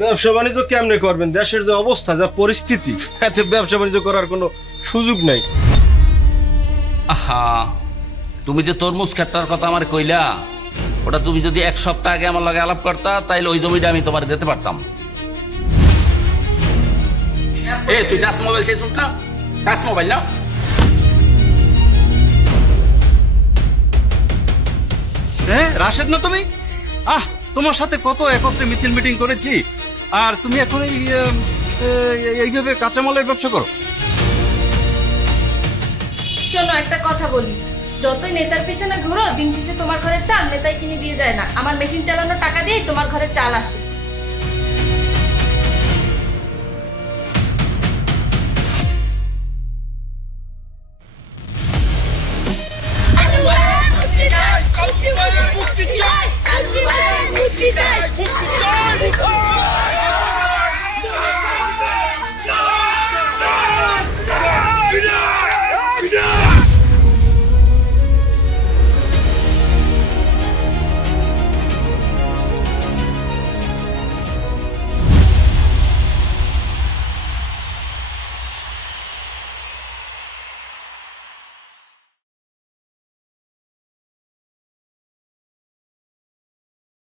ব্যবসা বাণিজ্য কেমনে করবেন? দেশের যে অবস্থা, যা পরিস্থিতি, এতে ব্যবসা বাণিজ্য করার কোনো সুযোগ নাই। আহা, তুমি যে তরমুজ ক্ষেতটার কথা আমার কইলা, ওটা তুমি যদি 1 সপ্তাহ আগে আমার লগে আলাপ করতা, তাইলে ওই জমিটা আমি তোমার দিতে পারতাম। এ তুই টাচ মোবাইল চাইছিস না? টাচ মোবাইল না? হ্যাঁ রাশেদ না তুমি? তোমার সাথে কত একত্রে মিছিল মিটিং করেছি, আর তুমি এখন এইভাবে কাঁচামালের ব্যবসা করো? শোনো, একটা কথা বলি, যতই নেতার পিছনে ঘুরো, দিন শেষে তোমার ঘরের চাল নেতাই কিনে দিয়ে যায় না। আমার মেশিন চালানোর টাকা দিয়েই তোমার ঘরের চাল আসে।